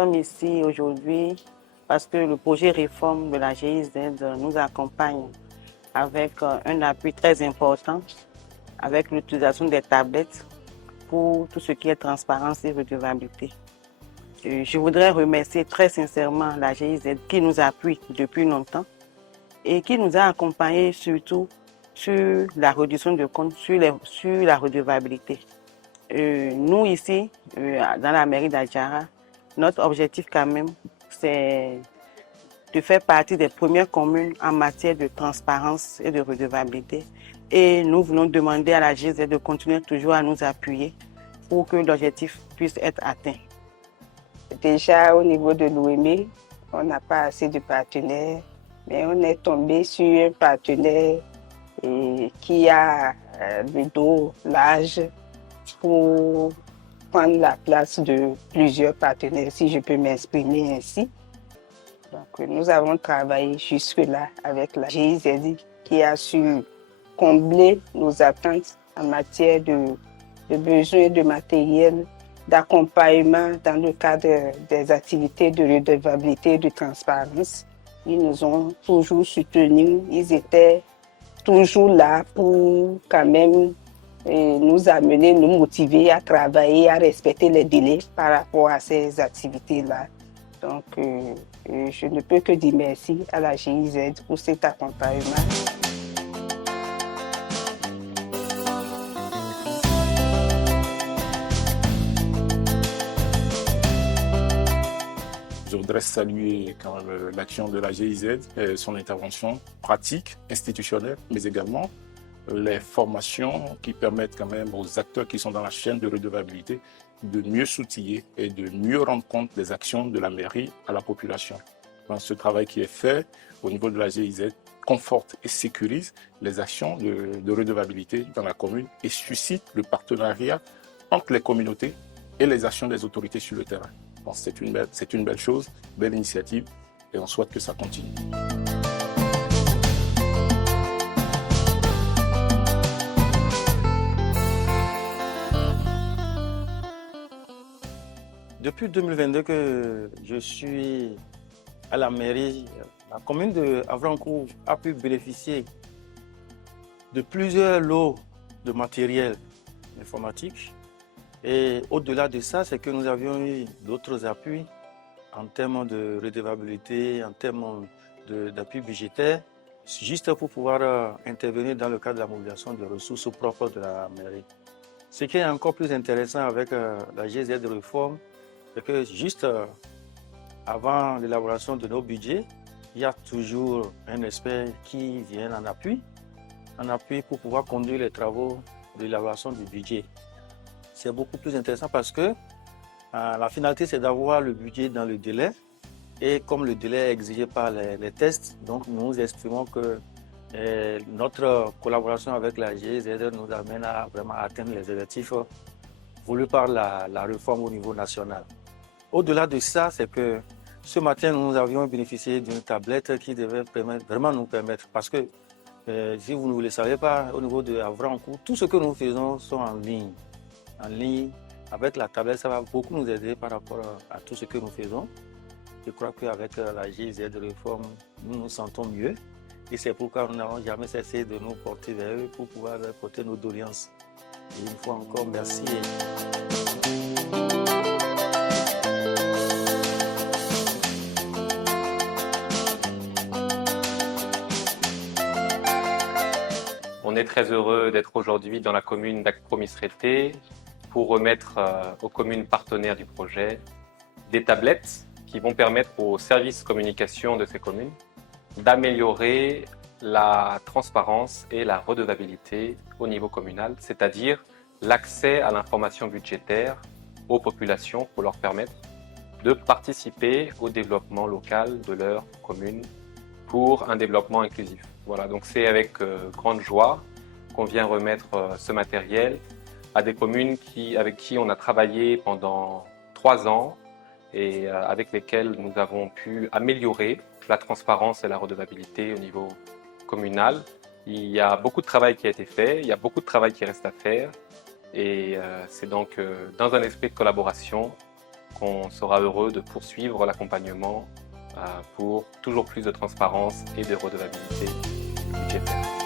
sommes ici aujourd'hui parce que le projet réforme de la GIZ nous accompagne avec un appui très important, avec l'utilisation des tablettes pour tout ce qui est transparence et redevabilité. Je voudrais remercier très sincèrement la GIZ qui nous appuie depuis longtemps et qui nous a accompagnés surtout sur la réduction de comptes, sur la redevabilité. Nous ici, dans la mairie d'Adjara, notre objectif quand même, c'est de faire partie des premières communes en matière de transparence et de redevabilité. Et nous voulons demander à la GIZ de continuer toujours à nous appuyer pour que l'objectif puisse être atteint. Déjà au niveau de l'OME, on n'a pas assez de partenaires, mais on est tombé sur un partenaire qui a le dos large pour prendre la place de plusieurs partenaires, si je peux m'exprimer ainsi. Donc, nous avons travaillé jusque-là avec la GIZ qui a su combler nos attentes en matière de besoins de matériel, d'accompagnement dans le cadre des activités de redevabilité et de transparence. Ils nous ont toujours soutenus, ils étaient toujours là pour quand même nous amener, nous motiver à travailler, à respecter les délais par rapport à ces activités-là. Donc, je ne peux que dire merci à la GIZ pour cet accompagnement. Je voudrais saluer quand même l'action de la GIZ, son intervention pratique, institutionnelle, mais également les formations qui permettent quand même aux acteurs qui sont dans la chaîne de redevabilité de mieux s'outiller et de mieux rendre compte des actions de la mairie à la population. Donc, ce travail qui est fait au niveau de la GIZ conforte et sécurise les actions de redevabilité dans la commune et suscite le partenariat entre les communautés et les actions des autorités sur le terrain. Donc, c'est une belle chose, belle initiative et on souhaite que ça continue. Depuis 2022 que je suis à la mairie, la commune de Havrancourt a pu bénéficier de plusieurs lots de matériel informatique. Et au-delà de ça, c'est que nous avions eu d'autres appuis en termes de redevabilité, en termes d'appui budgétaire, juste pour pouvoir intervenir dans le cadre de la mobilisation des ressources propres de la mairie. Ce qui est encore plus intéressant avec la GIZ de réforme, c'est que juste avant l'élaboration de nos budgets, il y a toujours un expert qui vient en appui pour pouvoir conduire les travaux de l'élaboration du budget. C'est beaucoup plus intéressant parce que la finalité, c'est d'avoir le budget dans le délai. Et comme le délai est exigé par les tests, donc nous estimons que notre collaboration avec la GIZ nous amène à vraiment atteindre les objectifs voulus par la réforme au niveau national. Au-delà de ça, c'est que ce matin, nous avions bénéficié d'une tablette qui devait vraiment nous permettre, parce que si vous ne le savez pas, au niveau de Havrancourt, tout ce que nous faisons sont en ligne. En ligne, avec la tablette, ça va beaucoup nous aider par rapport à tout ce que nous faisons. Je crois qu'avec la GIZ de réforme, nous nous sentons mieux. Et c'est pourquoi nous n'avons jamais cessé de nous porter vers eux pour pouvoir porter nos doléances. Et une fois encore, merci. On est très heureux d'être aujourd'hui dans la commune d'Akpo-Misrété pour remettre aux communes partenaires du projet des tablettes qui vont permettre aux services communication de ces communes d'améliorer la transparence et la redevabilité au niveau communal, c'est-à-dire l'accès à l'information budgétaire aux populations pour leur permettre de participer au développement local de leur commune pour un développement inclusif. Voilà, donc c'est avec grande joie qu'on vient remettre ce matériel à des communes avec qui on a travaillé pendant 3 ans et avec lesquelles nous avons pu améliorer la transparence et la redevabilité au niveau communal. Il y a beaucoup de travail qui a été fait, il y a beaucoup de travail qui reste à faire et c'est donc dans un esprit de collaboration qu'on sera heureux de poursuivre l'accompagnement pour toujours plus de transparence et de redevabilité budgétaire.